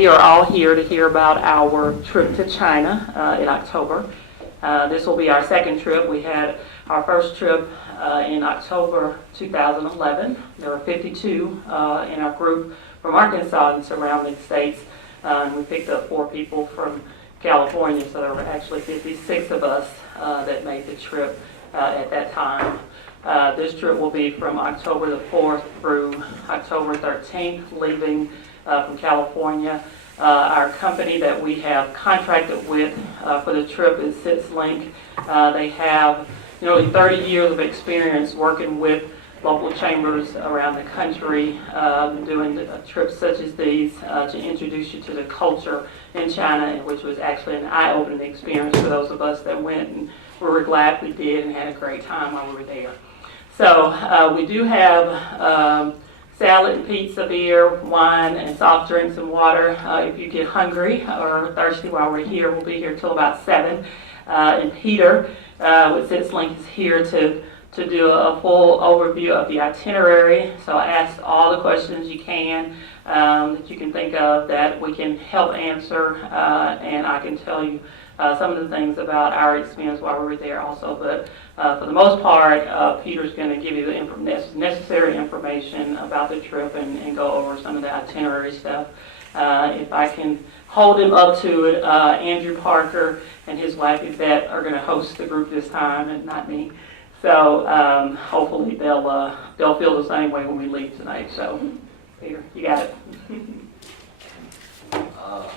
We are all here to hear about our trip to China in October. This will be our second trip. We had our first trip in October 2011. There were 52 in our group from Arkansas and surrounding states. We picked up 4 people from California, so there were actually 56 of us that made the trip at that time. This trip will be from October the 4th through October 13th, leaving from California. Our company that we have contracted with for the trip is SITSLink. They have nearly 30 years of experience working with local chambers around the country, doing trips such as these to introduce you to the culture in China, which was actually an eye-opening experience for those of us that went, and we were glad we did and had a great time while we were there. So we do have salad and pizza, beer, wine, and soft drinks and water. If you get hungry or thirsty while we're here, we'll be here till about 7. And Peter with SITSLink is here to do a full overview of the itinerary. So ask all the questions you can that you can think of that we can help answer, and I can tell you some of the things about our experience while we were there also. But for the most part, Peter's going to give you the necessary information about the trip and go over some of the itinerary stuff. If I can hold him up to it, Andrew Parker and his wife Yvette are going to host the group this time, and not me. So hopefully they'll feel the same way when we leave tonight. So, Peter, you got it.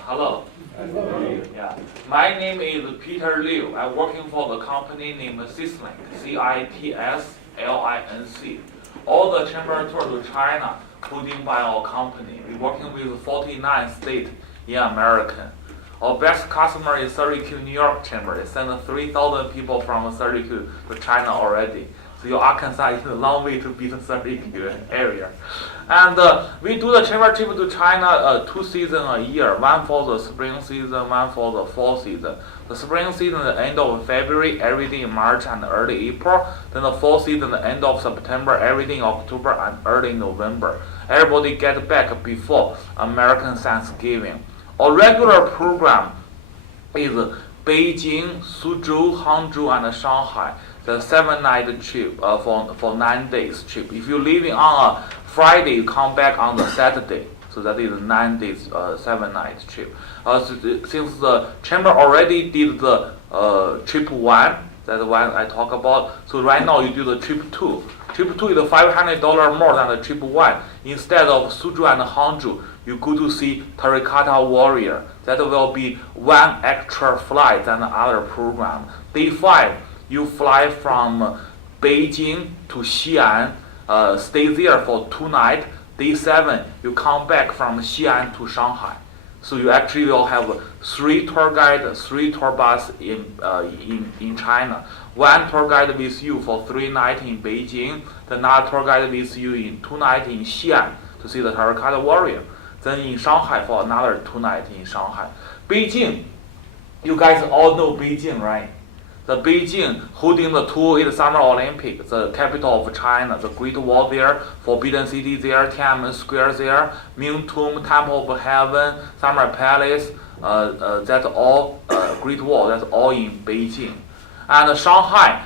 Hello. Hello. Yeah. My name is Peter Liu. I'm working for the company named SITSLink, CITSLINC. All the chamber tours to China put in by our company. We're working with 49 states in America. Our best customer is Syracuse, New York chamber. They send 3,000 people from Syracuse to China already. So your Arkansas is a long way to beat the Syracuse area. And we do the chamber trip to China 2 seasons a year. One for the spring season, one for the fall season. The spring season the end of February, everything in March and early April. Then the fall season the end of September, everything in October and early November. Everybody get back before American Thanksgiving. Our regular program is Beijing, Suzhou, Hangzhou, and Shanghai. The 7-night trip for 9 days trip. If you're leaving on a Friday, you come back on the Saturday. So that is a 9 days, 7-night trip. Since the chamber already did the trip 1, that's the one I talk about. So right now you do the trip 2. Trip 2 is $500 more than the trip 1. Instead of Suzhou and Hangzhou, you go to see Terracotta Warrior. That will be 1 extra flight than the other program. Day 5, you fly from Beijing to Xi'an, stay there for 2 nights. Day 7, you come back from Xi'an to Shanghai. So you actually will have 3 tour guides, 3 tour buses in China. 1 tour guide with you for 3 nights in Beijing. Another tour guide with you in 2 nights in Xi'an to see the Terracotta Warrior. Then in Shanghai for another 2 nights in Shanghai. Beijing, you guys all know Beijing, right? The Beijing holding the 28 Summer Olympics, the capital of China, the Great Wall there, Forbidden City there, Tiananmen Square there, Ming Tomb, Temple of Heaven, Summer Palace, that's all Great Wall, that's all in Beijing. And Shanghai,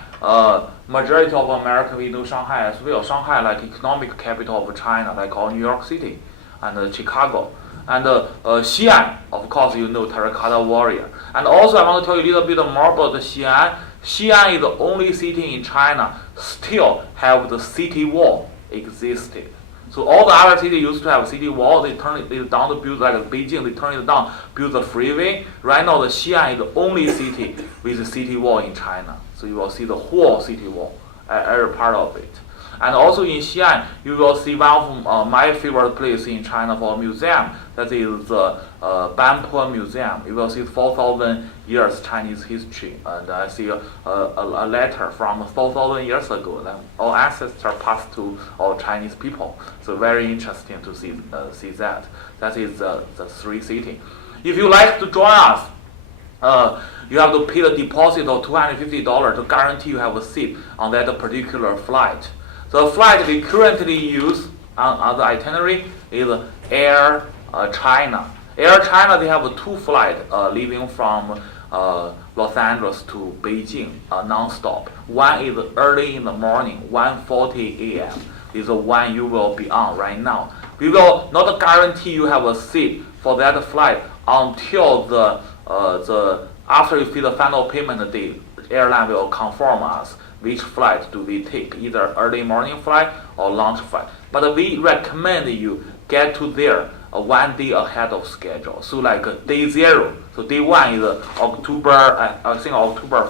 majority of America, we know Shanghai as well. Shanghai like economic capital of China, like all New York City and Chicago. And Xi'an, of course, you know Terracotta Warrior. And also I want to tell you a little bit more about the Xi'an. Xi'an is the only city in China still have the city wall existed. So all the other cities used to have a city wall. They turn it down to build like Beijing. They turn it down, build the freeway. Right now, the Xi'an is the only city with a city wall in China. So you will see the whole city wall, every part of it. And also in Xi'an, you will see one of my favorite places in China for a museum. That is the Banpo Museum. You will see 4,000 years Chinese history. And I see a letter from 4,000 years ago that our ancestors passed to our Chinese people. So very interesting to see that. That is the 3 cities. If you like to join us, you have to pay the deposit of $250 to guarantee you have a seat on that particular flight. The flight we currently use on the itinerary is Air China. Air China, they have two flights leaving from Los Angeles to Beijing non-stop. One is early in the morning, 1:40 a.m. is the one you will be on right now. We will not guarantee you have a seat for that flight until the after you see the final payment date. Airline will confirm us which flight do we take, either early morning flight or lunch flight. But we recommend you get to there 1 day ahead of schedule. So like day 0. So day 1 is October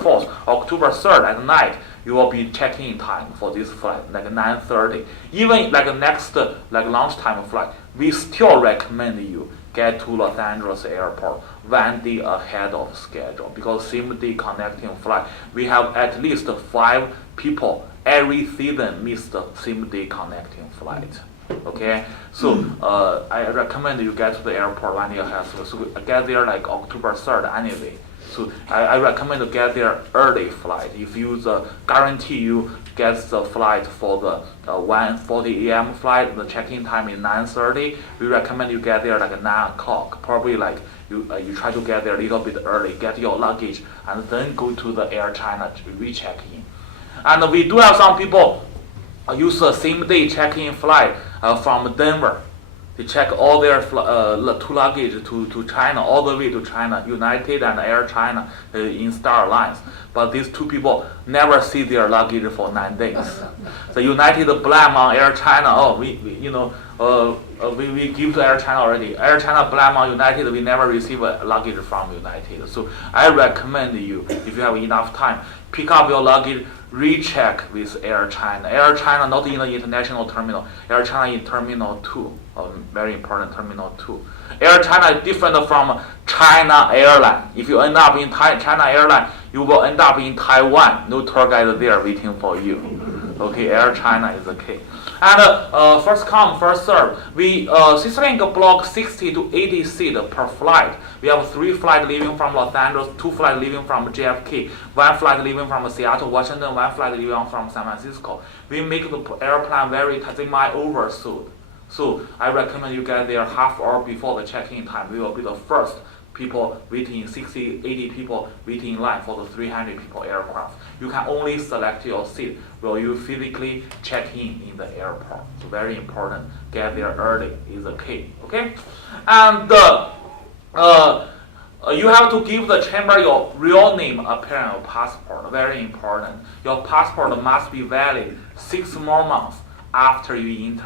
4th. October 3rd at night, you will be checking time for this flight, like 9:30. Even like next lunchtime flight, we still recommend you get to Los Angeles airport 1 day ahead of schedule, because same day connecting flight, we have at least 5 people every season miss the same day connecting flight. Okay, so I recommend you get to the airport 1 day ahead. So get there like October 3rd anyway. So I recommend to get there early flight. If you guarantee you get the flight for the 1:40 a.m. flight, the check-in time is 9:30. We recommend you get there like 9 o'clock. Probably like you try to get there a little bit early, get your luggage, and then go to the Air China to recheck in. And we do have some people use the same day check-in flight from Denver. They check all their two luggage to China, all the way to China, United and Air China in Star Alliance. But these two people never see their luggage for 9 days. The United blame on Air China. Oh, we give to Air China already. Air China blame on United. We never receive a luggage from United. So I recommend you, if you have enough time, pick up your luggage, recheck with Air China. Air China not in the international terminal. Air China in Terminal 2. Very important, Terminal 2. Air China is different from China Airline. If you end up in China Airline, you will end up in Taiwan. No tour guide there waiting for you. Okay, Air China is okay. And first come, first serve. We CityLink block 60 to 80 seats per flight. We have 3 flights leaving from Los Angeles, 2 flights leaving from JFK, 1 flight leaving from Seattle, Washington, 1 flight leaving from San Francisco. We make the airplane very tight. They might oversold. So I recommend you get there half hour before the check-in time. We will be the first people waiting, 60, 80 people waiting in line for the 300 people aircraft. You can only select your seat while you physically check in the airport. So very important, get there early is the key. Okay, and you have to give the chamber your real name, appearance, your passport. Very important. Your passport must be valid 6 more months after you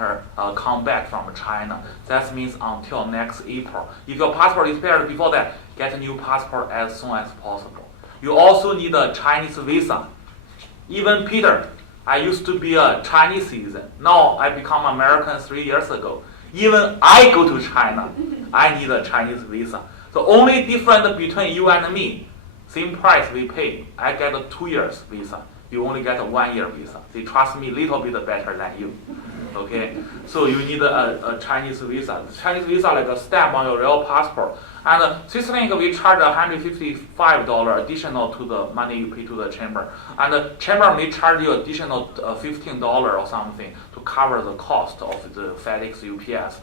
come back from China. That means until next April. If your passport is expired before that, get a new passport as soon as possible. You also need a Chinese visa. Even Peter, I used to be a Chinese citizen. Now I become American 3 years ago. Even I go to China, I need a Chinese visa. The only difference between you and me, same price we pay. I get a 2 years visa. You only get a 1 year visa. They trust me a little bit better than you. Okay, so you need a Chinese visa. The Chinese visa like a stamp on your real passport. And CityLink, we charge $155 additional to the money you pay to the chamber. And the chamber may charge you additional $15 or something to cover the cost of the FedEx UPS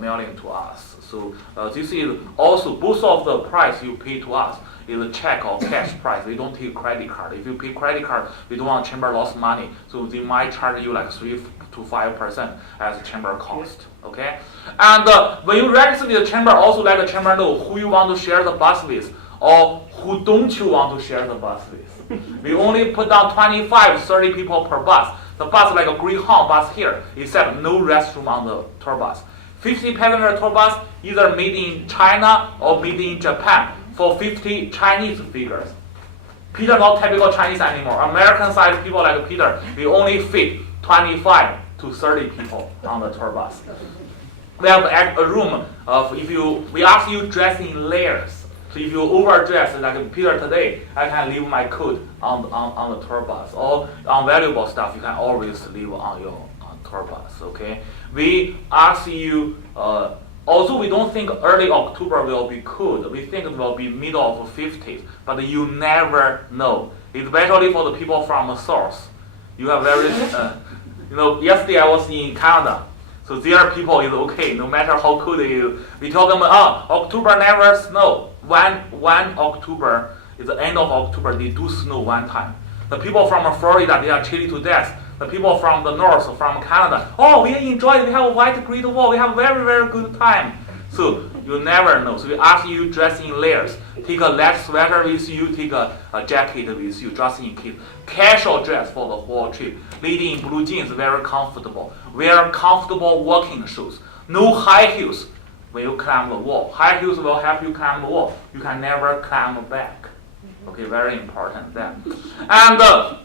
mailing to us. So this is also both of the price you pay to us is a check or cash price. We don't take credit card. If you pay credit card, we don't want chamber lost money. So they might charge you like 3 to 5% as chamber cost. Okay? And when you register with the chamber, also let the chamber know who you want to share the bus with or who don't you want to share the bus with. We only put down 25, 30 people per bus. The bus like a Greyhound bus here, except no restroom on the tour bus. 50 passenger tour bus, either made in China or made in Japan, for 50 Chinese figures. Peter not typical Chinese anymore. American size people like Peter, we only fit 25 to 30 people on the tour bus. We have a room of we ask you dress in layers. So if you overdress like Peter today, I can leave my coat on the tour bus. All unvaluable stuff you can always leave on your tour bus. Okay. We ask you. Also, we don't think early October will be cold. We think it will be middle of 50s, but you never know. Especially for the people from the south. You have very, yesterday I was in Canada. So their people is okay, no matter how cold it is. We tell them, October never snow. One October is the end of October, they do snow one time. The people from Florida, they are chilly to death. The people from the north, from Canada, we enjoy it. We have a white Great Wall. We have very, very good time. So you never know. So we ask you dress in layers. Take a light sweater with you. Take a jacket with you, just in case. Casual dress for the whole trip. Lady in blue jeans, very comfortable. Wear comfortable walking shoes. No high heels when you climb the wall. High heels will help you climb the wall. You can never climb back. Okay, very important then. And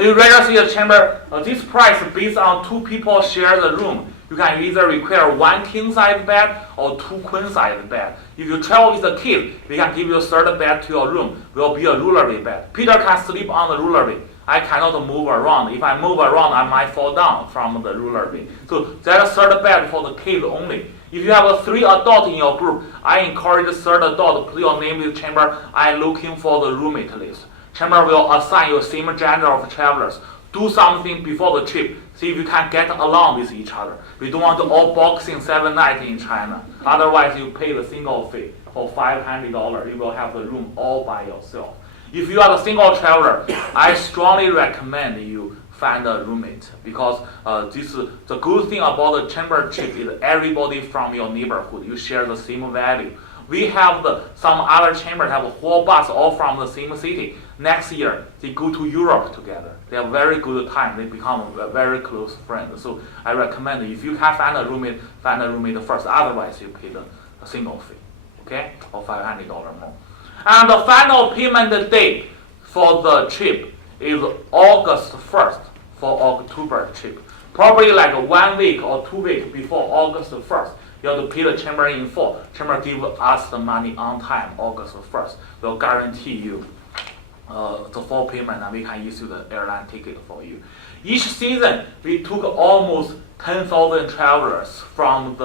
you register the chamber. This price based on 2 people share the room. You can either require 1 king size bed or 2 queen size bed. If you travel with a kid, we can give you a 3rd bed to your room. Will be a rollerway bed. Peter can sleep on the rollerway. I cannot move around. If I move around, I might fall down from the rollerway. So that's a 3rd bed for the kids only. If you have 3 adults in your group, I encourage the 3rd adult to put your name in the chamber. I'm looking for the roommate list. Chamber will assign you same gender of travelers. Do something before the trip. See if you can get along with each other. We don't want to all boxing 7 nights in China. Otherwise, you pay the single fee for $500. You will have the room all by yourself. If you are a single traveler, I strongly recommend you find a roommate because the good thing about the chamber trip is everybody from your neighborhood. You share the same value. We have some other chambers have a whole bus all from the same city. Next year, they go to Europe together. They have very good time. They become very close friends. So I recommend if you can find a roommate first. Otherwise, you pay the single fee, okay, or $500 more. And the final payment date for the trip is August 1st for October trip. Probably like 1 week or 2 weeks before August 1st. You have to pay the chamber in full. Chamber give us the money on time, August 1st. We'll guarantee you the full payment and we can issue the airline ticket for you. Each season, we took almost 10,000 travelers from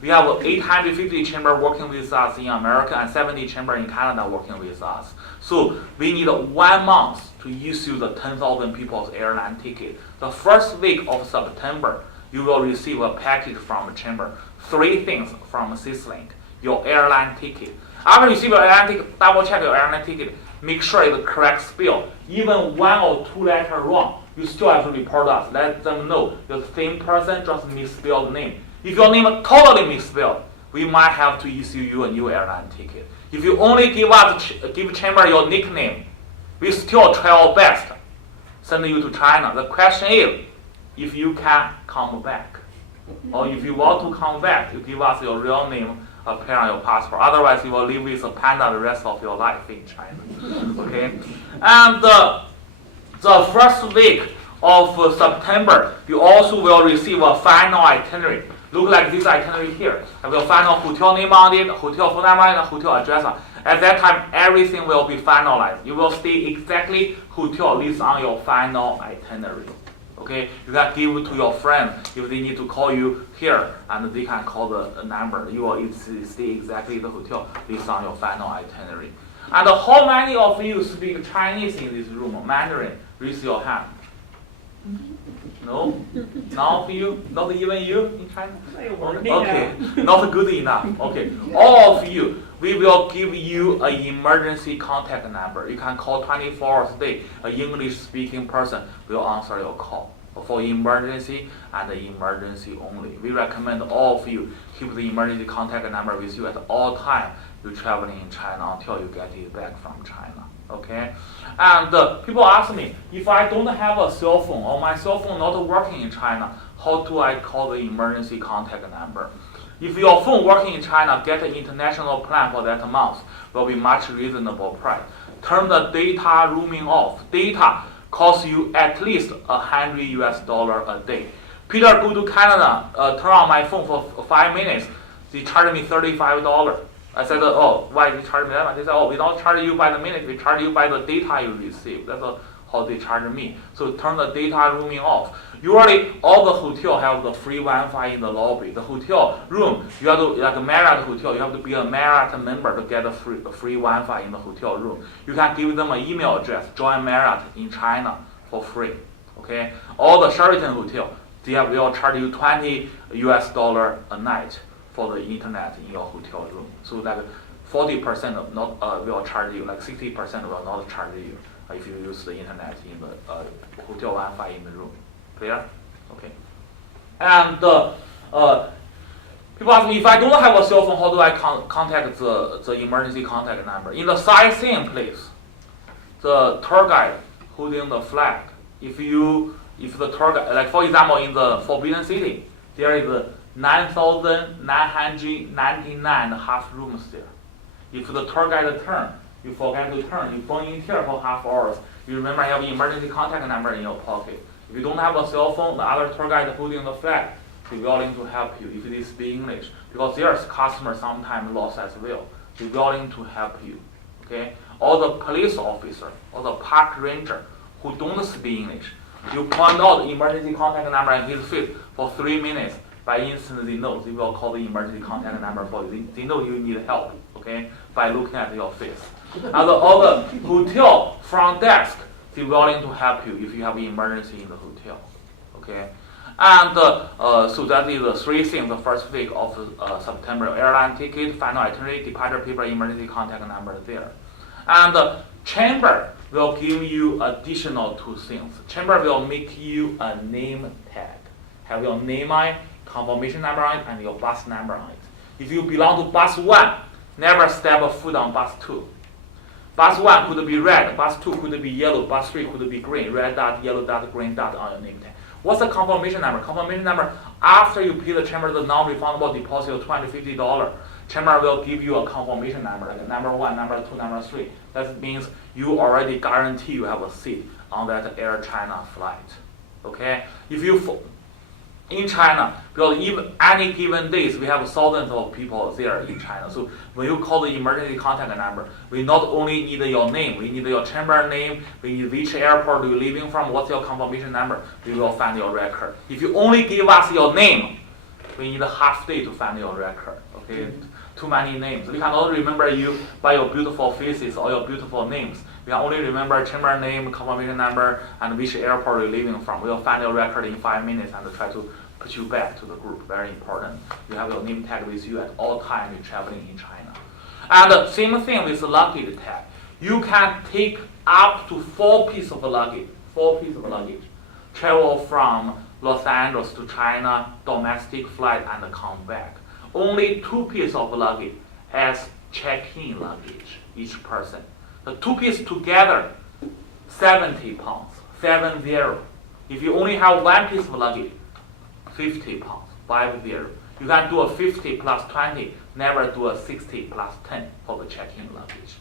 we have 850 chamber working with us in America and 70 chamber in Canada working with us. So we need 1 month to issue the 10,000 people's airline ticket. The first week of September, you will receive a package from the chamber. 3 things from Syslink. Your airline ticket. After you receive your airline ticket, double check your airline ticket. Make sure it's the correct spell. Even 1 or 2 letters wrong, you still have to report us. Let them know you're the same person, just misspelled the name. If your name is totally misspelled, we might have to issue you a new airline ticket. If you only give chamber your nickname, we still try our best. Send you to China. The question is, if you can come back. Or if you want to come back, you give us your real name, appear on your passport. Otherwise, you will live with a panda the rest of your life in China. Okay? And the first week of September, you also will receive a final itinerary. Look like this itinerary here. I will find a hotel name on it, hotel phone number, and a hotel address. At that time, everything will be finalized. You will stay exactly hotel listed on your final itinerary. Okay, you can give to your friend if they need to call you here, and they can call the number. You will stay exactly the hotel based on your final itinerary. And how many of you speak Chinese in this room? Mandarin? Raise your hand. No? None of you? Not even you in China? Okay, not good enough. Okay, all of you, we will give you an emergency contact number. You can call 24 hours a day. An English-speaking person will answer your call for emergency and emergency only. We recommend all of you keep the emergency contact number with you at all times you're traveling in China until you get it back from China. Okay? And people ask me, if I don't have a cell phone or my cell phone not working in China, how do I call the emergency contact number? If your phone working in China, get an international plan for that month. Will be much reasonable price. Turn the data roaming off. Data costs you at least $100 a day. Peter go to Canada, turn on my phone for 5 minutes. They charge me $35. I said, why they charge me that much? They said, we don't charge you by the minute, we charge you by the data you receive. That's how they charge me. So turn the data roaming off. Usually, all the hotel have the free Wi-Fi in the lobby. The hotel room, you have to, like a Marriott hotel, you have to be a Marriott member to get a free Wi-Fi in the hotel room. You can give them an email address, join Marriott in China for free. Okay? All the Sheraton hotel, they will charge you $20 a night for the internet in your hotel room. So like 40% of not will charge you, like 60% will not charge you if you use the internet in the hotel Wi-Fi in the room. Clear? Okay. And people ask me, if I don't have a cell phone, how do I contact the emergency contact number? In the sightseeing place, the tour guide holding the flag. If the tour guide, like for example, in the Forbidden City, there is 9,999.5 rooms there. If the tour guide turn, you forget to turn, you phone in here for half hours, you remember you have an emergency contact number in your pocket. If you don't have a cell phone, the other tour guide holding the flag is willing to help you if they speak English. Because there's customers sometimes lost as well. They're willing to help you. Okay? Or the police officer or the park ranger who don't speak English. You point out the emergency contact number in his face for 3 minutes. By instant they know, they will call the emergency contact number for you. They know you need help, okay? By looking at your face. And all the hotel front desk, they're willing to help you if you have an emergency in the hotel, okay? And so that is the 3 things the first week of September. Airline ticket, final itinerary, departure paper, emergency contact number there. And the chamber will give you additional 2 things. Chamber will make you a name tag. Have your name on it, confirmation number on it, and your bus number on it. If you belong to bus 1, never step a foot on bus 2. Bus 1 could be red, bus 2 could be yellow, bus 3 could be green. Red dot, yellow dot, green dot on your name tag. What's the confirmation number? Confirmation number, after you pay the chamber the non-refundable deposit of $250, chamber will give you a confirmation number, like number 1, number 2, number 3. That means you already guarantee you have a seat on that Air China flight. Okay? If you in China, because even any given days, we have thousands of people there in China. So when you call the emergency contact number, we not only need your name, we need your chamber name, we need which airport you're leaving from, what's your confirmation number, we will find your record. If you only give us your name, we need a half day to find your record. Okay, too many names. We cannot remember you by your beautiful faces or your beautiful names. We can only remember chamber name, confirmation number, and which airport you're leaving from. We'll find your record in 5 minutes and try to put you back to the group. Very important. You have your name tag with you at all times you're traveling in China. And the same thing with the luggage tag. You can take up to 4 pieces of luggage. 4 pieces of luggage. Travel from Los Angeles to China, domestic flight, and come back. Only 2 pieces of luggage as check-in luggage each person. The 2 pieces together, 70 pounds. 70. If you only have 1 piece of luggage, 50 pounds. 50. You can do a 50 plus 20, never do a 60 plus 10 for the check-in luggage.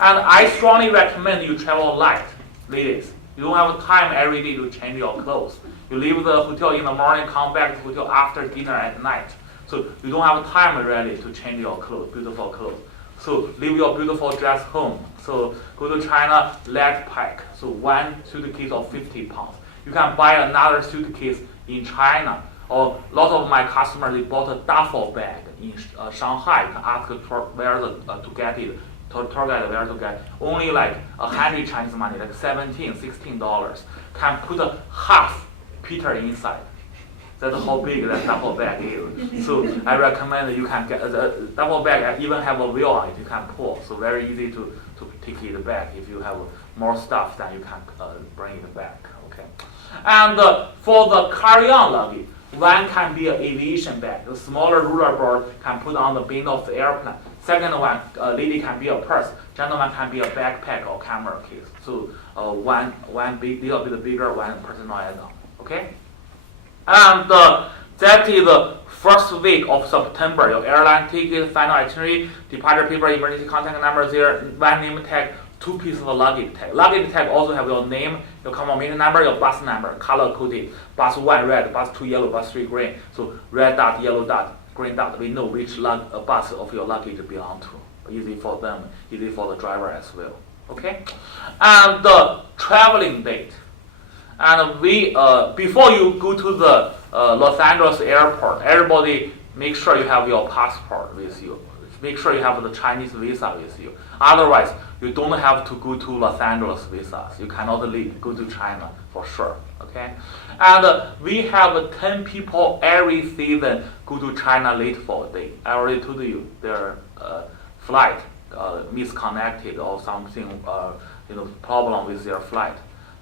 And I strongly recommend you travel light, ladies. You don't have time every day to change your clothes. You leave the hotel in the morning, come back to the hotel after dinner at night. So you don't have time really to change your clothes, beautiful clothes. So leave your beautiful dress home. So go to China, light pack. So 1 suitcase of 50 pounds. You can buy another suitcase in China. Or a lot of my customers, they bought a duffel bag in Shanghai. You can ask the tour where to get it. Tour guide where to get. Only like 100 Chinese money, like $17, $16. Can put a half Peter inside. That's how big that duffel bag is. So I recommend you can get the duffel bag. Even have a wheel on it. You can pull. So very easy to take it back. If you have more stuff, then you can bring it back. Okay. And for the carry-on luggage. 1 can be an aviation bag. The smaller ruler board can put on the bin of the airplane. Second one, lady can be a purse. Gentleman can be a backpack or camera case. So one big, little bit bigger, 1 personal item. Okay? And that is the first week of September. Your airline ticket, final itinerary, departure paper, emergency contact number there, 1 name tag, 2 pieces of luggage tag. Luggage tag also have your name, your confirmation number, your bus number, color coded. Bus 1 red, bus 2 yellow, bus 3 green. So red dot, yellow dot, green dot. We know which bus of your luggage belong to. Easy for them, easy for the driver as well. Okay? And the traveling date. And we before you go to the Los Angeles airport, everybody make sure you have your passport with you. make sure you have the Chinese visa with you. Otherwise, you don't have to go to Los Angeles visas. You cannot go to China for sure. Okay, and we have 10 people every season go to China late for a day. I already told you their flight misconnected or something, problem with their flight.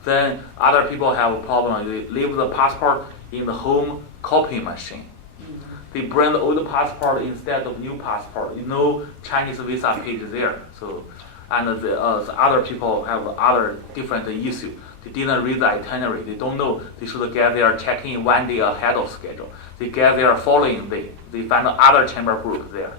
Then other people have a problem. They leave the passport in the home copy machine. They bring the old passport instead of new passport. Chinese visa page there. So, and the other people have other different issue. They didn't read the itinerary. They don't know they should get there checking 1 day ahead of schedule. They get there following day. They find other chamber group there.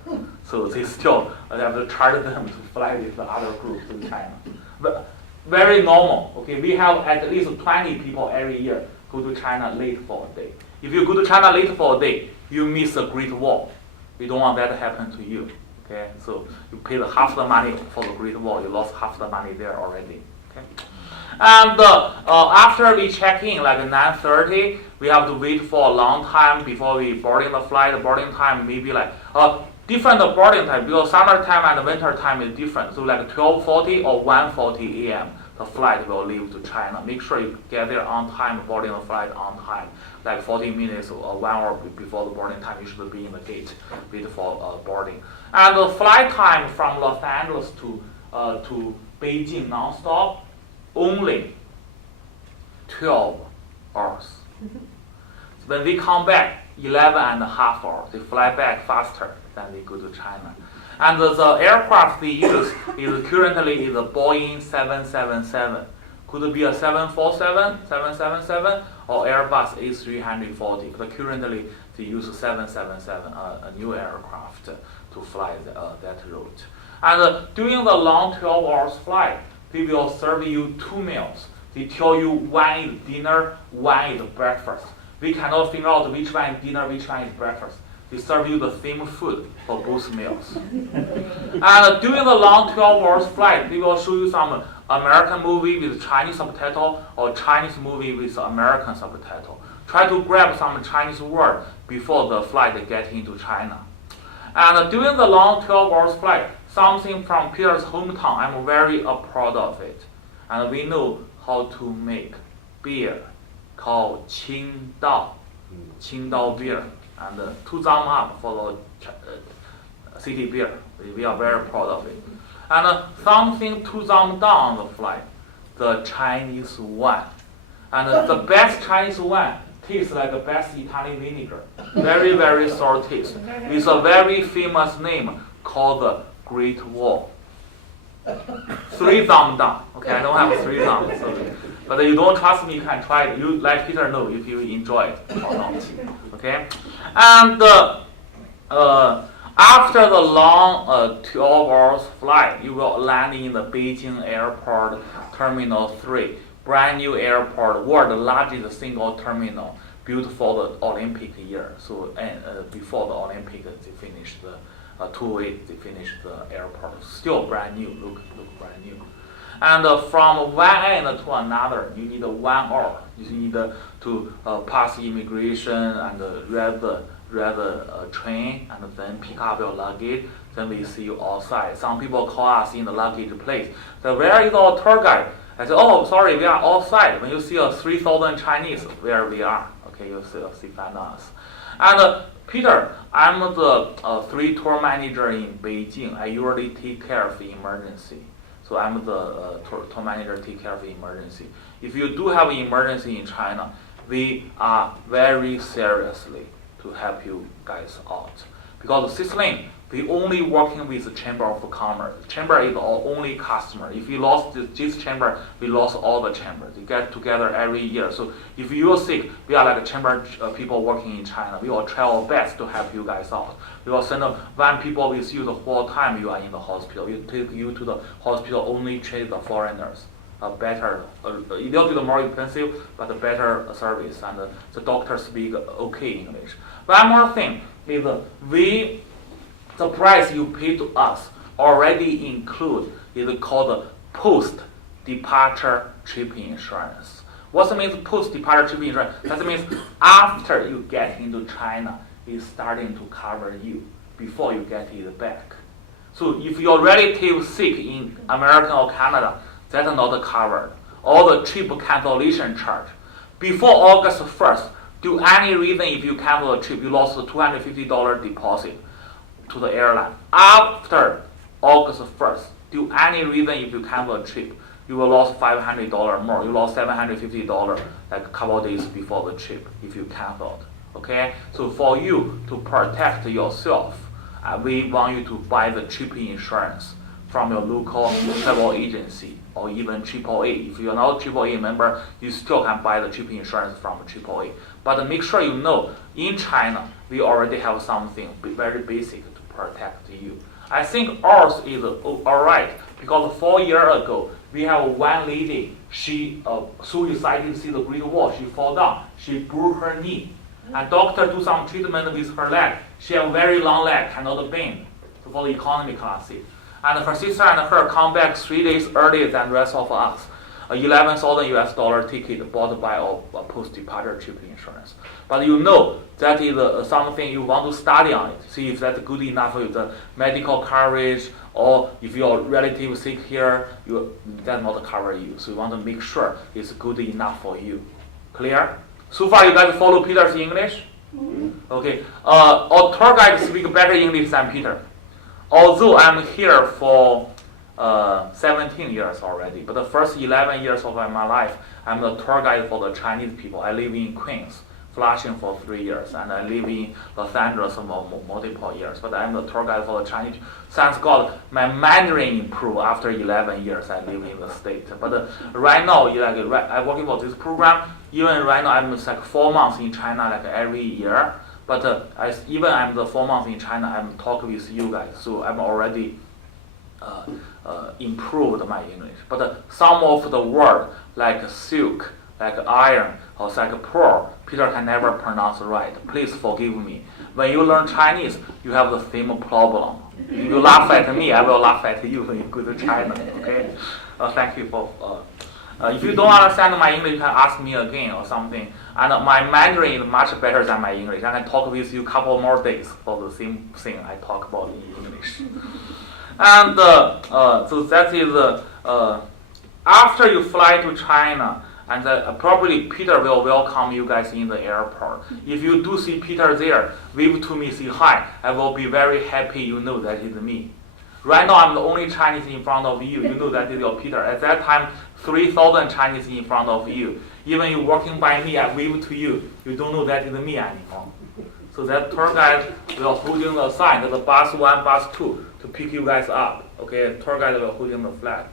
So they still have to charge them to fly with the other group to China. But very normal. Okay, we have at least 20 people every year go to China late for a day. If you go to China late for a day, you miss a Great Wall. We don't want that to happen to you. Okay, so you paid half the money for the Great Wall. You lost half the money there already. Okay, and after we check in, like 9:30, we have to wait for a long time before we boarding the flight. The boarding time maybe like different boarding time because summertime and winter time is different. So like 12:40 or 1:40 a.m. the flight will leave to China. Make sure you get there on time, boarding the flight on time. Like 40 minutes or 1 hour before the boarding time, you should be in the gate, wait for boarding. And the flight time from Los Angeles to Beijing non-stop, only 12 hours. When they come back, 11.5 hours. They fly back faster than they go to China. And the aircraft they use is currently a Boeing 777. Could be a 747, 777, or Airbus A340. But currently they use 777, a new aircraft, to fly that route. And during the long 12 hours flight, they will serve you 2 meals. They tell you one is dinner, one is breakfast. We cannot figure out which one is dinner, which one is breakfast. They serve you the same food for both meals. And during the long 12 hours flight, they will show you some American movie with Chinese subtitle or Chinese movie with American subtitle. Try to grab some Chinese word before the flight gets into China. And during the long 12 hours flight, something from Peter's hometown, I'm very proud of it. And we know how to make beer called Qingdao beer. And to sum up for the city beer, we are very proud of it. And something to sum down the flight, the Chinese wine. And the best Chinese wine tastes like the best Italian vinegar. Very, very sour taste. With a very famous name called the Great Wall. 3 thumb down. Okay, I don't have 3 thumbs. Okay. But you don't trust me, you can try it. You let Peter know if you enjoy it or not. Okay? And after the long 12 hours flight, you will land in the Beijing Airport Terminal 3. Brand new airport, world's largest single terminal, built for the Olympic year. So before the Olympic, they finished the 2008, they finished the airport. Still brand new, look brand new. And from one end to another, you need 1 hour. You need to pass immigration and ride the train, and then pick up your luggage. Then we see you outside. Some people call us in the luggage place. So where is our tour guide? I said, oh, sorry, we are outside. When you see 3,000 Chinese, where we are, okay, you see find us. And Peter, I'm the 3 tour manager in Beijing. I usually take care of the emergency. So I'm the tour manager, take care of the emergency. If you do have an emergency in China, we are very seriously to help you guys out. Because Sislin, we only working with the Chamber of Commerce. Chamber is our only customer. If we lost this chamber, we lost all the chambers. They get together every year. So if you are sick, we are like a chamber people working in China. We will try our best to help you guys out. We will send 1 people with you the whole time you are in the hospital. We take you to the hospital, only treat the foreigners. Better, a little bit more expensive, but a better service. And the doctors speak okay English. One more thing is the price you pay to us already include is called post-departure trip insurance. What means post-departure trip insurance? That means after you get into China, it's starting to cover you before you get it back. So if your relative sick in America or Canada, that's not covered. Or the trip cancellation charge. Before August 1st, due any reason if you cancel a trip, you lost a $250 deposit to the airline. After August 1st, due any reason if you cancel a trip, you will lose $500 more. You lost $750 like a couple of days before the trip if you canceled. Okay? So for you to protect yourself, we want you to buy the trip insurance from your local travel agency or even AAA. If you're not a AAA member, you still can buy the trip insurance from AAA. But make sure you know, in China, we already have something very basic to protect you. I think ours is alright, because 4 years ago, we have one lady, she suicided to see the Great Wall, she fell down, she broke her knee. And doctor do some treatment with her leg. She have very long leg, cannot bend for the economy class seat. And her sister and her come back 3 days earlier than rest of us. $11,000 ticket bought by a post-departure trip insurance. But you know that is something you want to study on it. See if that's good enough for you, the medical coverage, or if your relative sick here, that not cover you. So you want to make sure it's good enough for you. Clear? So far you guys follow Peter's English? Okay. Our tour guide speak better English than Peter. Although I'm here for 17 years already, but the first 11 years of my life, I'm the tour guide for the Chinese people. I live in Queens, Flushing for 3 years, and I live in Los Angeles for multiple years. But I'm the tour guide for the Chinese. Thanks God, my Mandarin improved after 11 years I live in the state. But right now, I'm working for this program. Even right now, I'm like 4 months in China, like every year. But even I'm the 4 months in China, I'm talking with you guys, so I'm already improved my English. But some of the word like silk, like iron, or like pearl, Peter can never pronounce right. Please forgive me. When you learn Chinese, you have the same problem. If you laugh at me, I will laugh at you when you go to China. Okay? Thank you for. If you don't understand my English, you can ask me again or something. And my Mandarin is much better than my English. I can talk with you a couple more days for the same thing I talk about in English. And so that is after you fly to China, and probably Peter will welcome you guys in the airport. If you do see Peter there, wave to me, say hi. I will be very happy. You know that is me. Right now, I'm the only Chinese in front of you. You know that is your Peter. At that time, 3,000 Chinese in front of you. Even you working by me, I wave to you. You don't know that is me anymore. So that tour guide will holding the sign, the bus 1, bus 2, to pick you guys up. Okay, tour guide will holding the flag.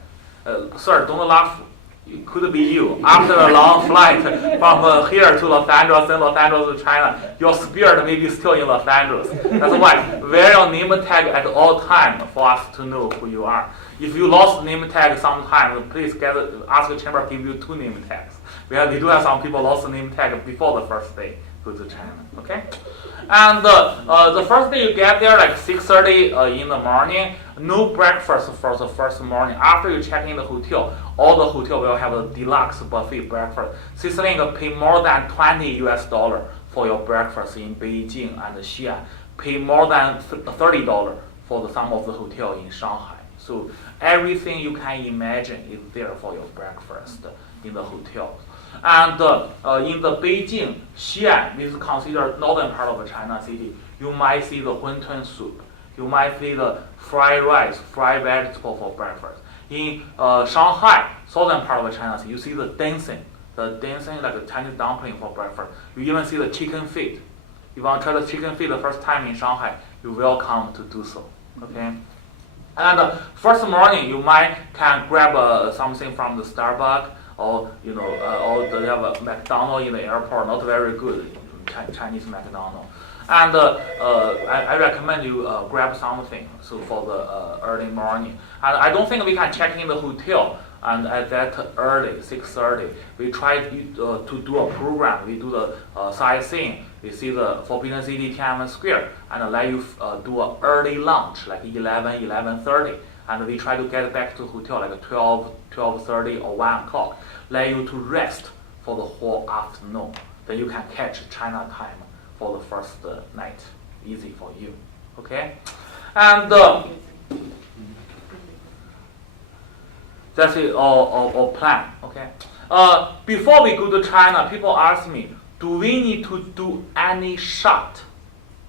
Sir, don't laugh. It could be you. After a long flight from here to Los Angeles and Los Angeles to China, your spirit may be still in Los Angeles. That's why wear your name tag at all time for us to know who you are. If you lost name tag sometime, please ask the chamber give you 2 name tags. We do have some people lost the name tag before the first day go to China. Okay, and the first day you get there like 6:30 in the morning. No breakfast for the first morning. After you check in the hotel, all the hotel will have a deluxe buffet breakfast. Sicilian pay more than $20 for your breakfast in Beijing and Xi'an. Pay more than $30 for some of the hotel in Shanghai. So everything you can imagine is there for your breakfast in the hotel. And in the Beijing, Xi'an is considered northern part of China city. You might see the wonton soup. You might see the fried rice, fried vegetable for breakfast. In Shanghai, southern part of China city, you see the dancing like a Chinese dumpling for breakfast. You even see the chicken feet. If you want to try the chicken feet the first time in Shanghai, you're welcome to do so. Okay. And first morning, you can grab something from the Starbucks, or or they have a McDonald's in the airport, not very good Chinese McDonald's. And I recommend you grab something so for the early morning. And I don't think we can check in the hotel and at that early 6:30. We try to do a program. We do the sightseeing. We see the Forbidden City, Tiananmen Square, and let you do an early lunch like 11:30. And we try to get back to hotel like 12:30 or 1 o'clock. Let you to rest for the whole afternoon. Then you can catch China time for the first night. Easy for you. Okay? And That's it, or plan. Okay. Before we go to China, people ask me, do we need to do any shot?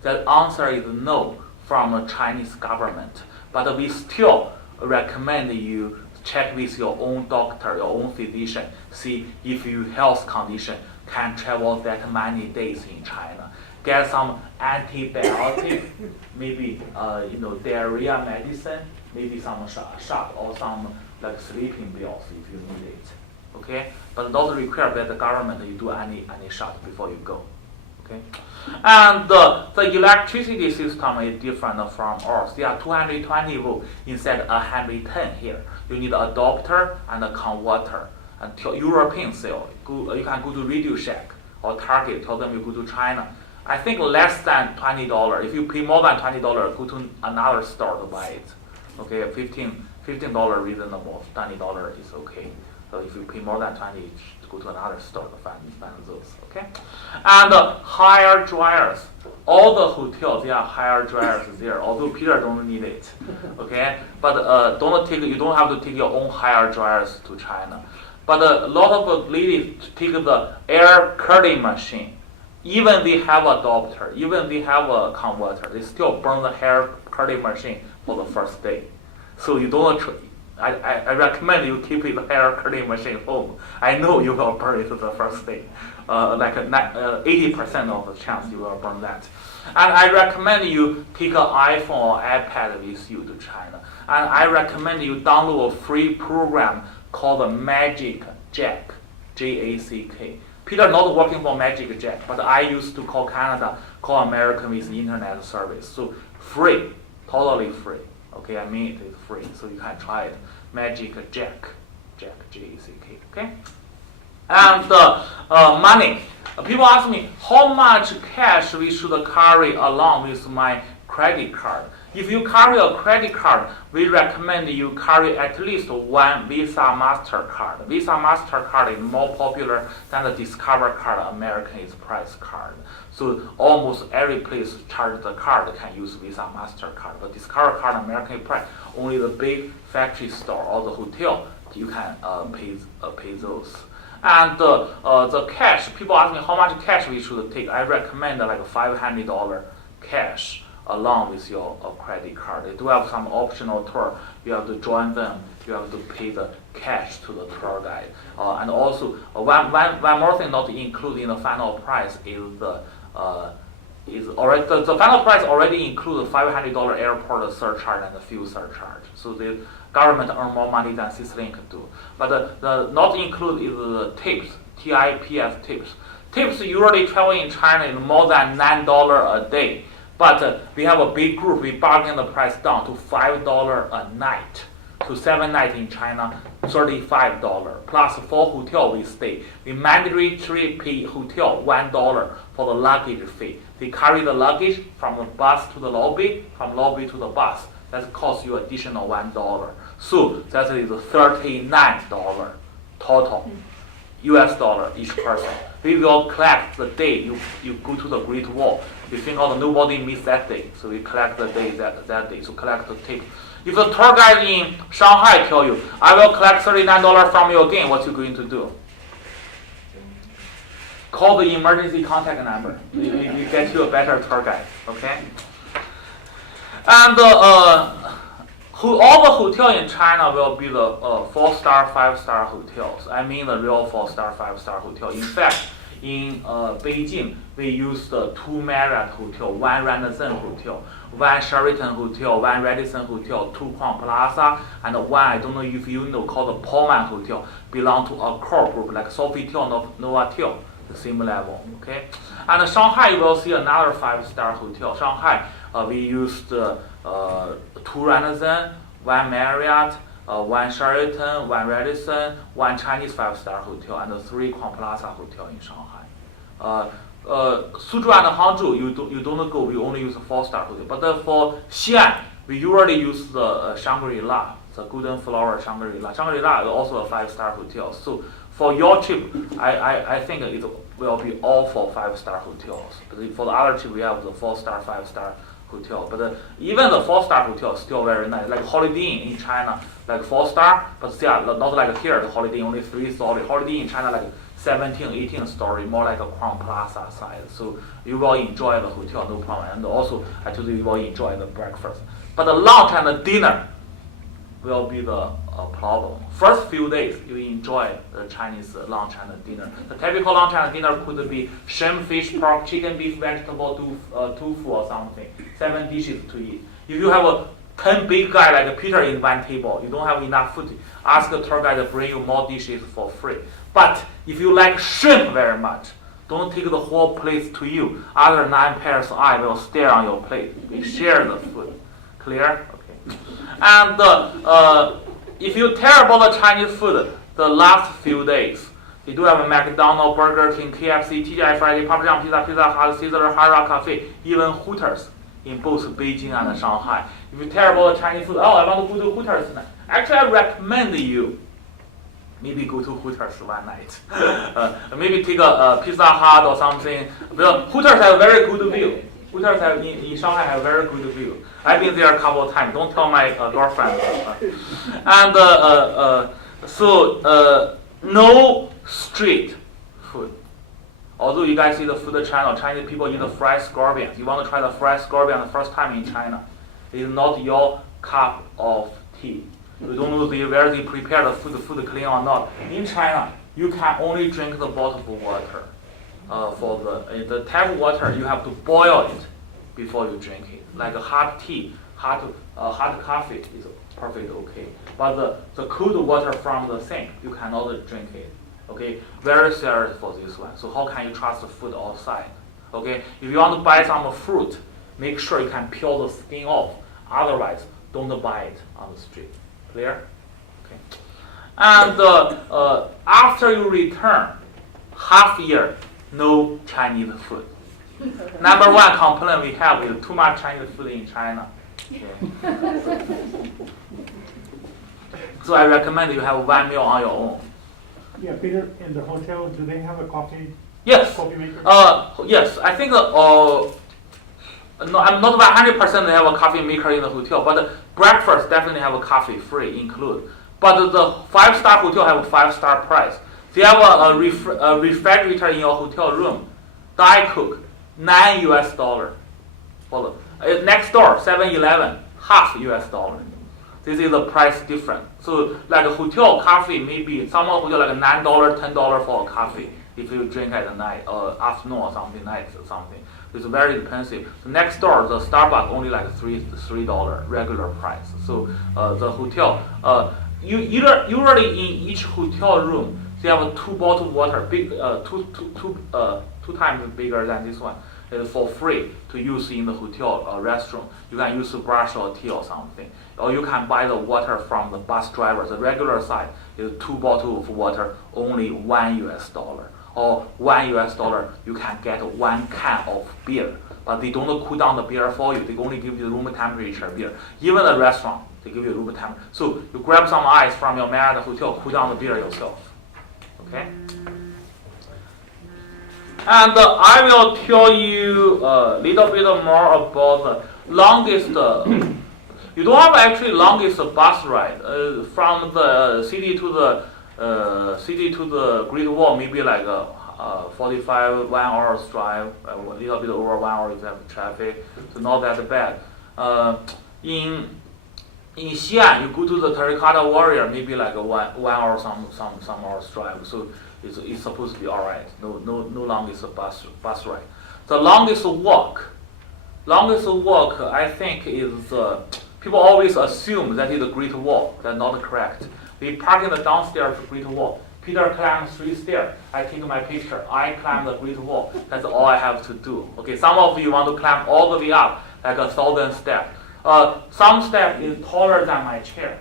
The answer is no from the Chinese government. But we still recommend you check with your own doctor, your own physician, see if your health condition can travel that many days in China. Get some antibiotic, maybe diarrhea medicine, maybe some shot or some like sleeping pills if you need it. Okay, but not require that the government you do any shot before you go. Okay, and the electricity system is different from ours. They are 220 volt instead of 110 here. You need an adapter and a converter. Until European sale, you can go to Radio Shack or Target. Tell them you go to China. I think less than $20. If you pay more than $20, go to another store to buy it. Okay, $15 reasonable. $20 is okay. So if you pay more than 20, go to another store to find those. Okay, and hair dryers. All the hotels they have hair dryers there. Although Peter don't need it. Okay, but you don't have to take your own hair dryers to China. But a lot of ladies take the air curling machine. Even they have a adapter, even they have a converter, they still burn the hair curling machine for the first day. So you don't. I recommend you keep the hair curling machine home. I know you will burn it the first day, like 80% of the chance you will burn that. And I recommend you take an iPhone or iPad with you to China. And I recommend you download a free program called the Magic Jack, Jack. Peter not working for Magic Jack, but I used to call Canada, call America with internet service. So free, totally free. Okay, I mean it is free, so you can try it. Magic Jack, Jack, Jack. Okay, and money. People ask me how much cash we should carry along with my credit card. If you carry a credit card, we recommend you carry at least one Visa MasterCard. Visa MasterCard is more popular than the Discover card, American Express card. So almost every place charge the card can use Visa MasterCard. But Discover card, American Express, only the big factory store or the hotel you can pay those. And the cash, people ask me how much cash we should take. I recommend like $500 cash along with your credit card. They do have some optional tour. You have to join them. You have to pay the cash to the tour guide. And also one more thing not included in the final price is the final price already includes $500 airport surcharge and the fuel surcharge. So the government earn more money than Sicilian can do. But the not included is the tips, TIPS tips. Tips usually travel in China is more than $9 a day. But we have a big group, we bargain the price down to $5 a night. To 7 nights in China, $35. Plus for hotel we stay. We mandatory pay hotel $1 for the luggage fee. They carry the luggage from the bus to the lobby, from lobby to the bus. That costs you additional $1. So that is $39 total. US dollar each person. We will collect the day you go to the Great Wall. We think nobody missed that day, so we collect the day that day. So collect the tip. If the tour guide in Shanghai tell you, I will collect $39 from you again, what you going to do? Call the emergency contact number. We get you a better tour guide. Okay. And all the hotels in China will be the 4-star, 5-star hotels. I mean the real 4-star, 5-star hotel. In fact, in Beijing, we use the 2 Marriott hotel, 1 Radisson hotel, 1 Sheraton hotel, 1 Radisson hotel, 2 Crown Plaza, and 1, I don't know if you know, called the Pullman hotel, belong to a core group like Sofitel, Novotel, the same level. Okay, and Shanghai you will see another 5-star hotel. Shanghai, we used 2 Radisson, 1 Marriott, 1 Sheraton, 1 Radisson, 1 Chinese 5-star hotel, and 3 Crown Plaza hotel in Shanghai. Suzhou and Hangzhou, you don't go. We only use 4-star hotel. But for Xi'an, we usually use the Shangri-La, the Golden Flower Shangri-La. Shangri-La is also a 5-star hotel. So for your trip, I think it will be all for 5-star hotels. But for the other trip, we have the 4-star, 5-star hotel. But even the 4-star hotel is still very nice. Like Holiday Inn in China, like 4-star, but still not like here. The Holiday Inn only 3-story. Holiday Inn in China like 17, 18 story, more like a Crown Plaza size. So you will enjoy the hotel, no problem. And also, I told you will enjoy the breakfast. But the lunch and the dinner will be the problem. First few days, you enjoy the Chinese lunch and dinner. The typical lunch and dinner could be shrimp, fish, pork, chicken, beef, vegetable, tofu or something. 7 dishes to eat. If you have a 10 big guy like Peter in one table, you don't have enough food, ask the tour guide to bring you more dishes for free. But if you like shrimp very much, don't take the whole plate to you. Other 9 pairs of eyes will stare on your plate. We share the food. Clear? Okay. And if you tell about the Chinese food, the last few days, they do have a McDonald's, Burger King, KFC, TGI Friday, Papa John's Pizza, Pizza Hut, Caesar, Hard Rock Cafe, even Hooters in both Beijing and Shanghai. If you tell about the Chinese food, I want to go to Hooters tonight. Actually, I recommend you maybe go to Hooters one night. Maybe take a Pizza Hut or something. But Hooters have a very good view. Hooters have in Shanghai have very good view. I've been there a couple of times. Don't tell my girlfriend. And so no street food. Although you guys see the food channel, Chinese people eat the fried scorpions. You want to try the fried scorpion the first time in China. It is not your cup of tea. You don't know where they prepare the food clean or not. In China, you can only drink the bottled water. For the tap water, you have to boil it before you drink it. Like a hot tea, hot coffee is perfectly okay. But the cold water from the sink, you cannot drink it. Okay, very serious for this one. So how can you trust the food outside? Okay, if you want to buy some fruit, make sure you can peel the skin off. Otherwise, don't buy it on the street. Clear? Okay. And after you return, half year, no Chinese food. Number one complaint we have is too much Chinese food in China. Okay. So I recommend you have one meal on your own. Yeah, Peter, in the hotel, do they have a coffee maker? Yes, I think no, I'm not 100% they have a coffee maker in the hotel, but the breakfast definitely have a coffee free included. But the 5-star hotel have a 5-star price. They have a refrigerator in your hotel room. Diet Coke, $9. For the next door, 7-Eleven, half $. This is the price difference. So like a hotel coffee, maybe some hotel like $9, $10 for a coffee if you drink at night or afternoon or something, night or something. It's very expensive. The next door, the Starbucks only like $3 regular price. So the hotel, usually in each hotel room, they have a 2 bottled water, big, two times bigger than this one. It's for free to use in the hotel restroom. You can use a brush or tea or something. Or you can buy the water from the bus driver. The regular size is 2 bottles of water, only $1. Or $1, you can get 1 can of beer. But they don't cool down the beer for you. They only give you room temperature beer. Even the restaurant, they give you room temperature. So you grab some ice from your man at the hotel, cool down the beer yourself. Okay? And I will tell you a little bit more about the longest, you don't have actually longest bus ride. From the city to the Great Wall, maybe like 45, 1 hour's drive, a little bit over 1 hour if you have traffic, so not that bad. In Xi'an, you go to the Terracotta Warrior, maybe like a 1 hour, some hours drive. So it's supposed to be all right. No longest bus ride. The longest walk, I think is people always assume that is the Great Wall. That's not correct. We park in the downstairs Great Wall. Peter climbed 3 stairs. I take my picture. I climb the Great Wall. That's all I have to do. Okay, some of you want to climb all the way up, like 1,000 steps. Some step is taller than my chair.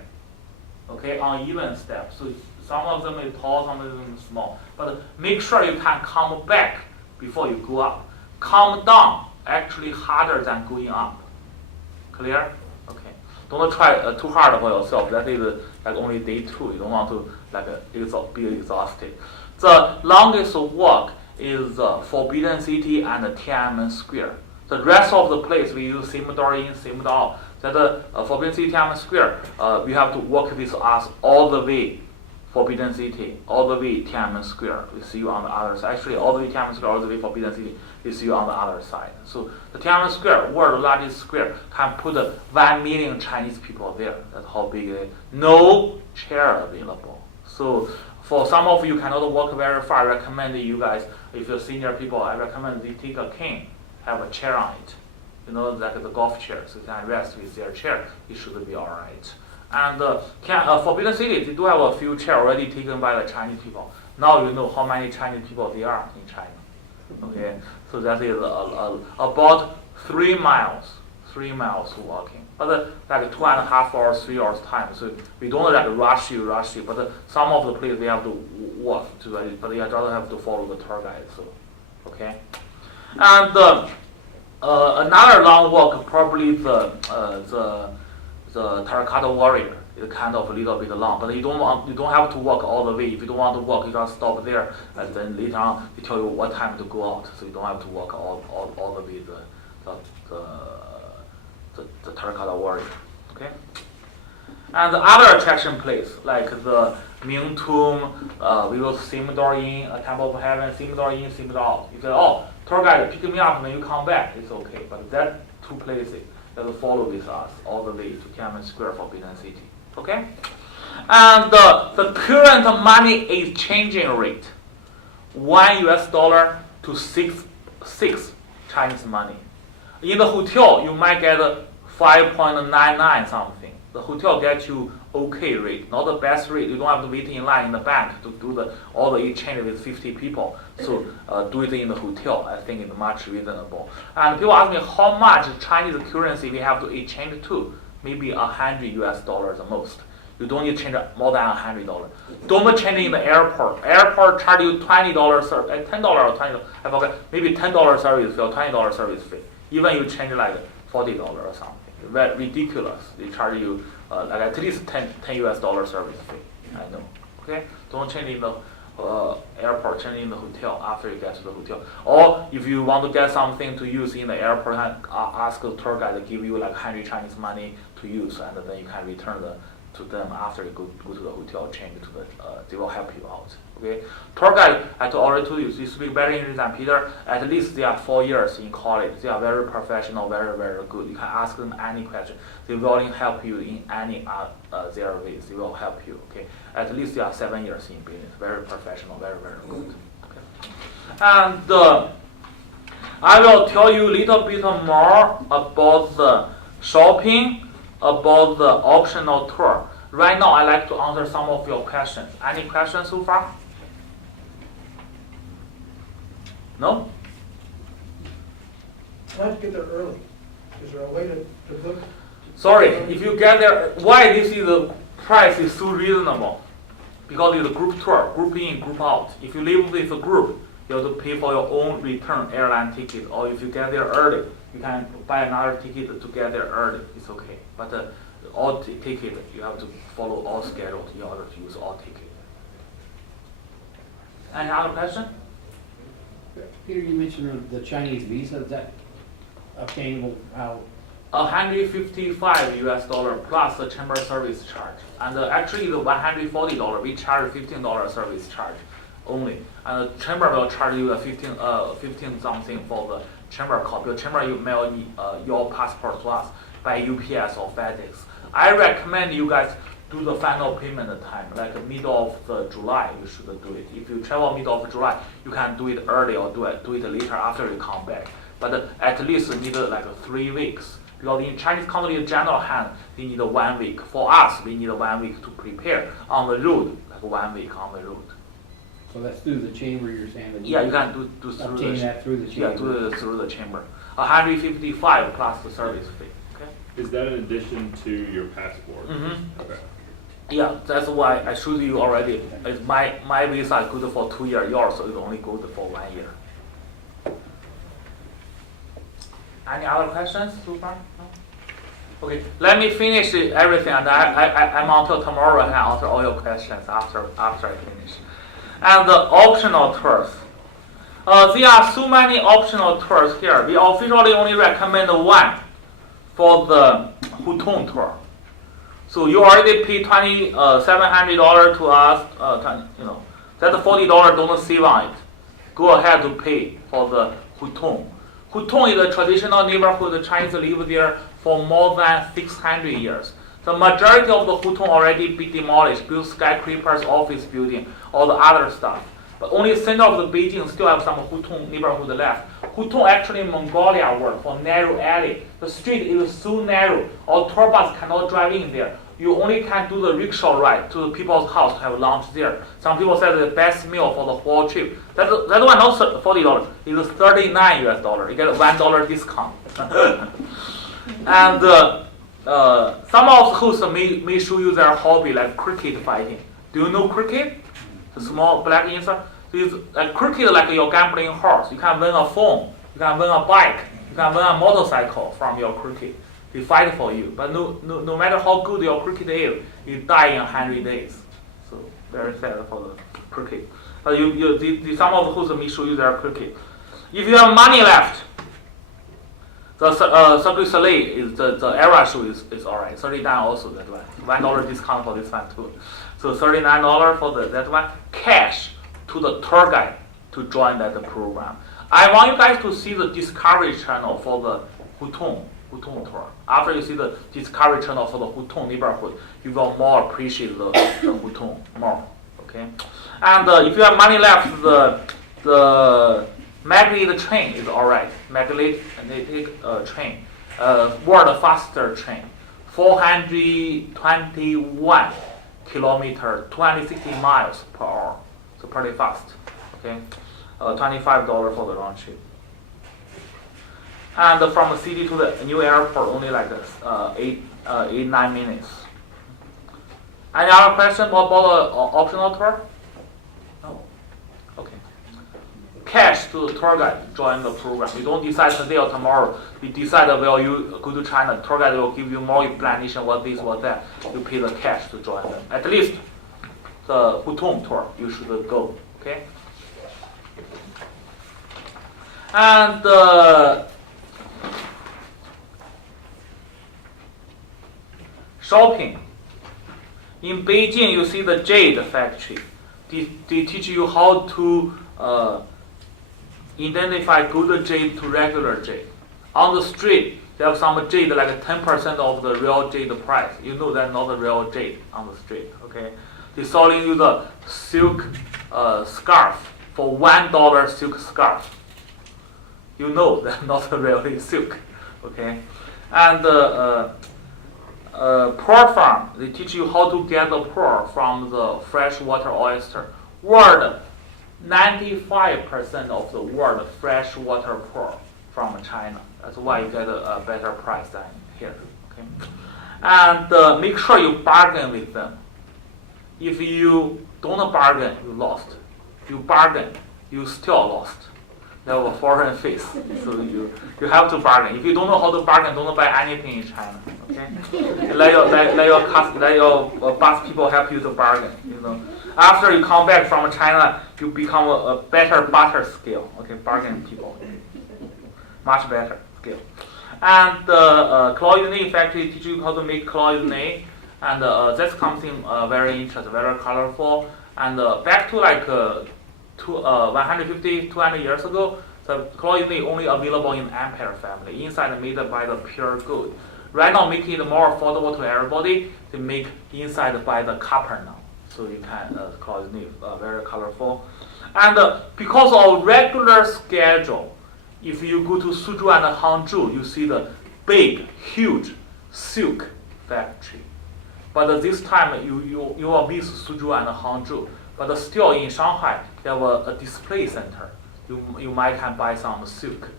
Okay, uneven steps. So some of them is tall, some of them is small. But make sure you can come back before you go up. Come down actually harder than going up. Clear? Okay. Don't try too hard for yourself. That is like only day 2. You don't want to be exhausted. The longest walk is Forbidden City and Tiananmen Square. The rest of the place we use same door in, same door out. That Forbidden City Tiananmen Square, you have to walk with us all the way Forbidden City, all the way Tiananmen Square. We see you on the other side. Actually, all the way Tiananmen Square, all the way Forbidden City, we see you on the other side. So the Tiananmen Square, world's largest square, can put 1 million Chinese people there. That's how big it is. No chair available. So for some of you cannot walk very far, I recommend you guys, if you're senior people, I recommend you take a cane, have a chair on it. You know, like the golf chair, so you can rest with their chair. It should be all right. And Forbidden City, they do have a few chairs already taken by the Chinese people. Now you know how many Chinese people there are in China. Okay, so that is about 3 miles. 3 miles walking, but like 2.5 hours, 3 hours time. So we don't like rush you. But some of the places we have to walk to, but you also have to follow the tour guide. So, okay, and another long walk, probably the Terracotta Warrior. It's kind of a little bit long, but you don't have to walk all the way. If you don't want to walk, you just stop there, and then later on they tell you what time to go out, so you don't have to walk all the way the Terracotta Warrior. Okay. And the other attraction place, like the Ming Tomb, we go same door in, a Temple of Heaven, same door in, same door out. You say, oh, tour guide, pick me up when you come back, it's okay. But that 2 places, you have to follow with us all the way to Tiananmen Square, Forbidden City. Okay? And the current money exchanging rate, $1 to 6 Chinese money. In the hotel, you might get 5.99 something. The hotel gets you okay rate, not the best rate. You don't have to wait in line in the bank to do all the exchange with 50 people. So do it in the hotel. I think it's much reasonable. And people ask me how much Chinese currency we have to exchange to. Maybe $100 the most. You don't need to change more than $100. Don't change in the airport. Airport charge you $20, $10 or $20. I forget. Maybe $10 service fee or $20 service fee. Even you change like $40 or something. Very ridiculous. They charge you like at least $10 service fee. I know. Okay. Don't change in the airport. Change in the hotel after you get to the hotel. Or if you want to get something to use in the airport, ask the tour guide to give you like 100 Chinese money to use, and then you can return to them after you go to the hotel, change to they will help you out. Okay, tour guide, I already told you, they speak better English than Peter. At least they are 4 years in college. They are very professional, very, very good. You can ask them any question. They will help you in any their ways. They will help you. Okay, at least they are 7 years in business. Very professional, very, very good. Okay, and I will tell you a little bit more about the shopping, about the optional tour. Right now, I like to answer some of your questions. Any questions so far? No? I have to get there early. Is there a way to book? Sorry, if you get there, why this is the price is so reasonable? Because it's a group tour, group in, group out. If you live with a group, you have to pay for your own return airline ticket. Or if you get there early, you can buy another ticket to get there early. It's okay. But all ticket, you have to follow all schedules in order to use all tickets. Any other question? Peter, you mentioned the Chinese visa. Is that obtainable? How? $155 plus the chamber service charge, and actually the $140 we charge $15 service charge only, and the chamber will charge you a 15 something for the chamber copy. The chamber you mail your passport to us by UPS or FedEx. I recommend you guys do the final payment time, like middle of the July. You should do it. If you travel middle of July, you can do it early or do it later after you come back. But at least you need like 3 weeks. Because in Chinese company general hand, they need 1 week. For us, we need 1 week to prepare on the road, like 1 week on the road. So that's through the chamber, you're saying? That yeah, you can do through that through the chamber. Yeah, through the chamber. 155 plus the service fee. Okay. Is that in addition to your passport? Mm-hmm. Okay. Yeah, that's why I showed you already. It's my visa is good for 2 years. Yours so it's only good for 1 year. Any other questions so far? No? Okay, let me finish everything, and I'm until tomorrow and answer all your questions after I finish. And the optional tours. There are so many optional tours here. We officially only recommend one for the Hutong tour. So you already paid $700 to us. That $40 don't save on it. Go ahead to pay for the Hutong. Hutong is a traditional neighborhood. The Chinese live there for more than 600 years. The majority of the Hutong already be demolished, built skyscrapers, office building, all the other stuff. But only center of the Beijing still have some Hutong neighborhood left. Hutong actually in Mongolia word for narrow alley. The street is so narrow, all tour bus cannot drive in there. You only can do the rickshaw ride to the people's house to have lunch there. Some people said the best meal for the whole trip. That one not $40, it is $39 US. You get a $1 discount. And some of the hosts may show you their hobby like cricket fighting. Do you know cricket? The small black insert. It's like cricket like your gambling horse. You can win a phone, you can win a bike, you can win a motorcycle from your cricket. They fight for you. But no matter how good your cricket is, you die in 100 days. So very sad for the cricket. But some of the hosts may show you their cricket. If you have money left, the Cirque du Soleil is the era show is alright. $39 also that one. $1 discount for this one too. So $39 for that one. Cash to the tour guide to join that program. I want you guys to see the Discovery Channel for the Hutong tour. After you see the Discovery Channel for the Hutong neighborhood, you will more appreciate the Hutong more. Okay. And if you have money left, the magnetic train is alright. Magnetic train, world faster train, 421 kilometers, 260 miles per hour. So pretty fast. Okay, $25 for the round trip. And from the city to the new airport, only like this, 9 minutes. Any other question about the optional tour? No. Okay. Cash to the tour guide join the program. You don't decide today or tomorrow. You decide will you go to China. The tour guide will give you more explanation what this, what that. You pay the cash to join them. At least the Hutong tour you should go. Okay. And shopping. In Beijing, you see the jade factory. They teach you how to identify good jade to regular jade. On the street, they have some jade like 10% of the real jade price. You know that's not the real jade on the street. Okay, they're selling you the silk scarf for $1 silk scarf. You know that's not really silk. Okay, and pearl farm, they teach you how to get the pearl from the freshwater oyster. World, 95% of the world freshwater pearl from China. That's why you get a better price than here. Okay, and make sure you bargain with them. If you don't bargain, you lost. If you bargain, you still lost. They have a foreign face, so you have to bargain. If you don't know how to bargain, don't buy anything in China. Okay, let your boss people help you to bargain. You know, after you come back from China, you become a better butter skill. Okay, bargain people, much better skill. And the clothing factory teach you how to make clothing, and that's something very interesting, very colorful. And back to like 150, 200 years ago, the clothing only available in Empire family, inside made by the pure gold. Right now, making it more affordable to everybody, they make inside by the copper now. So you can clothing very colorful. And because of regular schedule, if you go to Suzhou and Hangzhou, you see the big, huge silk factory. But this time you will miss Suzhou and Hangzhou. But still in Shanghai, they have a display center. You might can buy some silk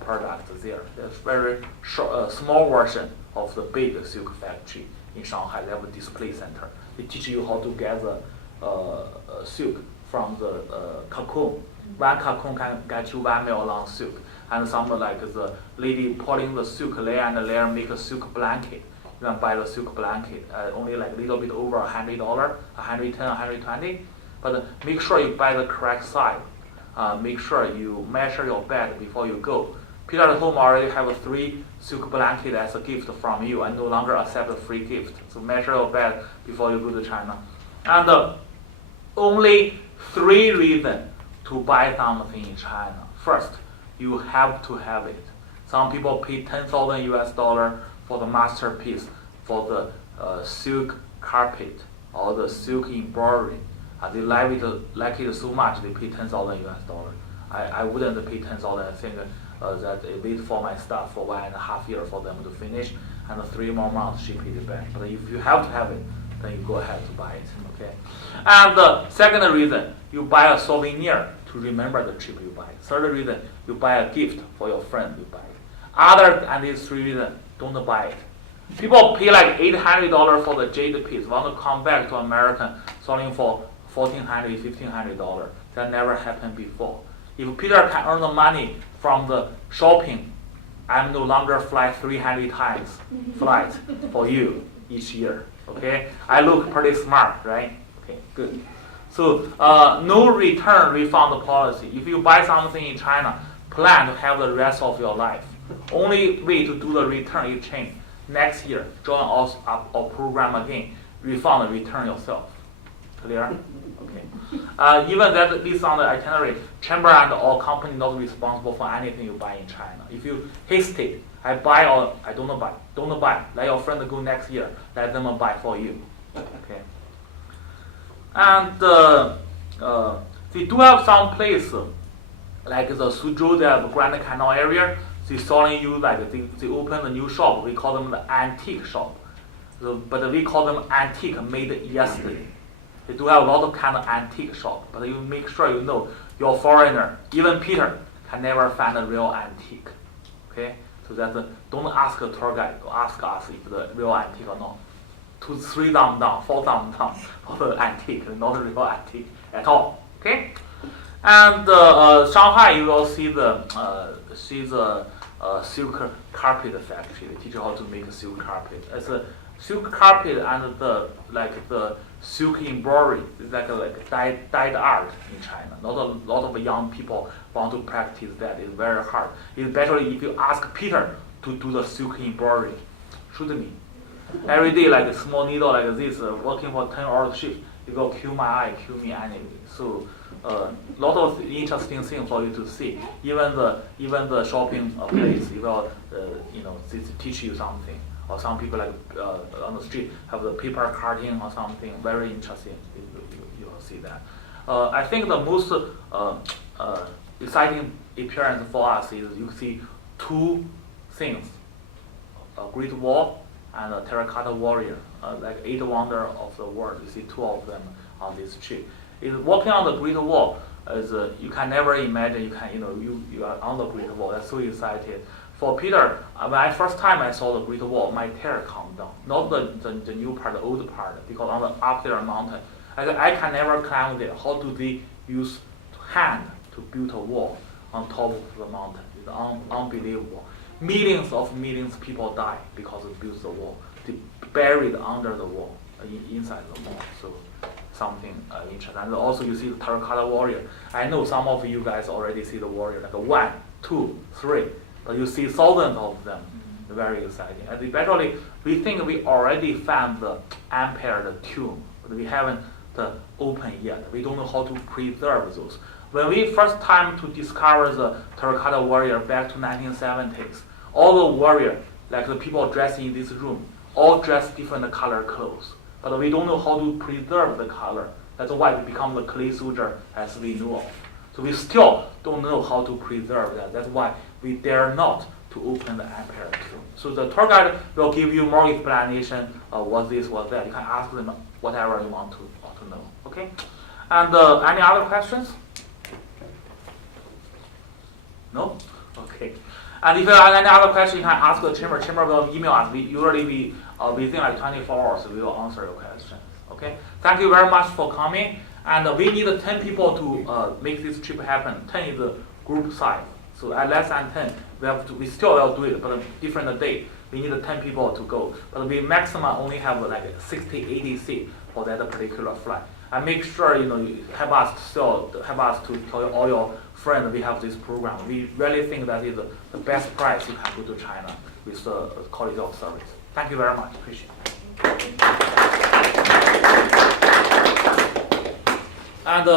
products there. There's very short, small version of the big silk factory in Shanghai. They have a display center. They teach you how to get the silk from the cocoon. One cocoon can get you 1 mil long silk. And some like the lady pulling the silk layer and layer make a silk blanket. You can buy the silk blanket only like a little bit over $100, $110, $120. But make sure you buy the correct size. make sure you measure your bed before you go. Peter at home already have 3 silk blanket as a gift from you and no longer accept a free gift. So measure your bed before you go to China. And only 3 reasons to buy something in China. First, you have to have it. Some people pay $10,000 for the masterpiece, for the silk carpet or the silk embroidery. They like it so much they pay $10,000. I wouldn't pay $10,000. I think that I wait for my stuff for 1.5 years for them to finish, and 3 more months ship it back. But if you have to have it, then you go ahead to buy it. Okay. And the second reason, you buy a souvenir to remember the trip you buy. Third reason, you buy a gift for your friend you buy it. Other than these 3 reasons, don't buy it. People pay like $800 for the jade piece, want to come back to America selling for $1,400, $1,500. That never happened before. If Peter can earn the money from the shopping, I'm no longer fly 300 times flight for you each year. Okay, I look pretty smart, right? Okay, good. So no return refund policy. If you buy something in China, plan to have the rest of your life. Only way to do the return exchange next year. Join us our program again. Refund and return yourself. Clear? Okay. Even that this on the itinerary, chamber and all company not responsible for anything you buy in China. If you hesitate, I buy or I don't buy. Don't buy. Let your friend go next year. Let them buy for you. Okay. And they do have some place like the Suzhou, the Grand Canal area. They selling you like they open a new shop. We call them the antique shop. But we call them antique made yesterday. They do have a lot of kind of antique shop, but you make sure you know you're foreigner. Even Peter can never find a real antique. Okay, so that don't ask a tour guide. Ask us if the real antique or not. 2, 3 thumbs down, 4 thumbs down for the antique, not a real antique at all. Okay, and Shanghai you will see the silk carpet factory. They teach you how to make a silk carpet. It's a silk carpet and the silk embroidery is like dyed art in China. Not a lot of young people want to practice that. It's very hard. Especially if you ask Peter to do the silk embroidery. Shoot me. Every day like a small needle like this, working for 10 hours shift, it will kill my eye, kill me anyway. So lot of interesting things for you to see. Even the shopping place, it will teach you something. Or some people like on the street have the paper cutting or something very interesting. You will see that. I think the most exciting appearance for us is you see 2 things: a Great Wall and a terracotta warrior, like 8 wonders of the world. You see 2 of them on this trip. Walking on the Great Wall is you can never imagine you are on the Great Wall. That's so excited. For Peter, when first time I saw the Great Wall, my tear calmed down. Not the new part, the old part, because on the up there mountain, I can never climb there. How do they use hand to build a wall on top of the mountain? It's unbelievable. Millions of people die because they built the wall. They buried under the wall, inside the wall. So something interesting. And also you see the terracotta warrior. I know some of you guys already see the warrior, like 1, 2, 3. But you see thousands of them. Very exciting. And especially, we think we already found the empire, the tomb, but we haven't opened yet. We don't know how to preserve those. When we first time to discover the terracotta warrior back to 1970s, all the warrior, like the people dressed in this room, all dress different color clothes. But we don't know how to preserve the color. That's why we become the clay soldier as we know of. So we still don't know how to preserve that. That's why we dare not to open the empire tomb. So the tour guide will give you more explanation of what this, what that. You can ask them whatever you want to know. Okay? And any other questions? No? Okay. And if you have any other question, you can ask the chamber. Chamber will email us. Usually within like 24 hours, we will answer your questions. Okay? Thank you very much for coming. And we need 10 people to make this trip happen. 10 is the group size. So at less than 10, we still will do it, but a different day. We need 10 people to go. But we maximum only have like 60, 80 seats for that particular flight. And make sure you help us to tell all your friend, we have this program. We really think that is the best price you can go to China with the quality of service. Thank you very much. Appreciate it.